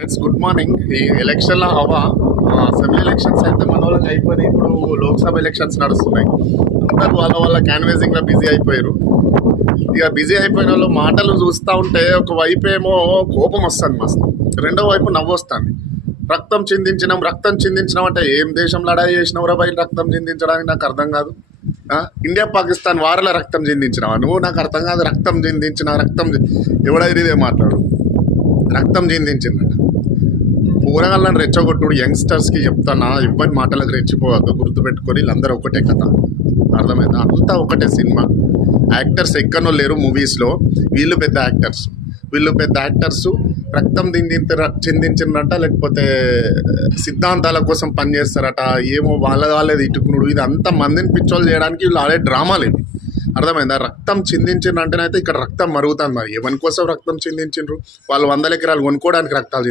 Friends good morning. ఈ ఎలక్షన్ల హవా అసెంబ్లీ ఎలక్షన్స్ అయితే మన వాళ్ళకి అయిపోయినాయి. ఇప్పుడు లోక్సభ ఎలక్షన్స్ నడుస్తున్నాయి. అందరూ వాళ్ళ క్యాన్వేసింగ్లో బిజీ అయిపోయారు. ఇక బిజీ అయిపోయిన వాళ్ళు మాటలు చూస్తూ ఉంటే ఒక వైపు ఏమో కోపం వస్తుంది మస్తు, రెండో వైపు నవ్వు వస్తుంది. రక్తం చిందించినాం అంటే ఏం దేశం లడాయి చేసినవరా బయట రక్తం చిందించడానికి నాకు అర్థం కాదు. ఇండియా పాకిస్తాన్ వారిల రక్తం చిందించినావా నువ్వు? నాకు అర్థం కాదు. ఎవడైతే ఇదే మాట్లాడు. రక్తం చిందించిందట. పూరగాళ్ళని రెచ్చగొట్టుడు యంగ్స్టర్స్కి చెప్తానా, ఇవ్వని మాటలకు రెచ్చిపోవద్దు, గుర్తుపెట్టుకొని వీళ్ళందరూ ఒకటే కథ. అర్థమైందా? అంతా ఒకటే సినిమా. యాక్టర్స్ ఎక్కడో లేరు మూవీస్లో. వీళ్ళు పెద్ద యాక్టర్స్ రక్తం చిందించిందట, లేకపోతే సిద్ధాంతాల కోసం పనిచేస్తారట, ఏమో వాళ్ళది ఇటుకునుడు, ఇది అంతా మందిని పిచ్చోళ్ళు చేయడానికి వీళ్ళు ఆడే డ్రామాలు ఇవి. అర్థమైందా? రక్తం చిందించిండ్రు అంటేనైతే ఇక్కడ రక్తం మరుగుతుంది. మరి ఎవరి కోసం రక్తం చిందించిండ్రు? వాళ్ళు 100 ఎకరాలు కొనుక్కోవడానికి రక్తాలు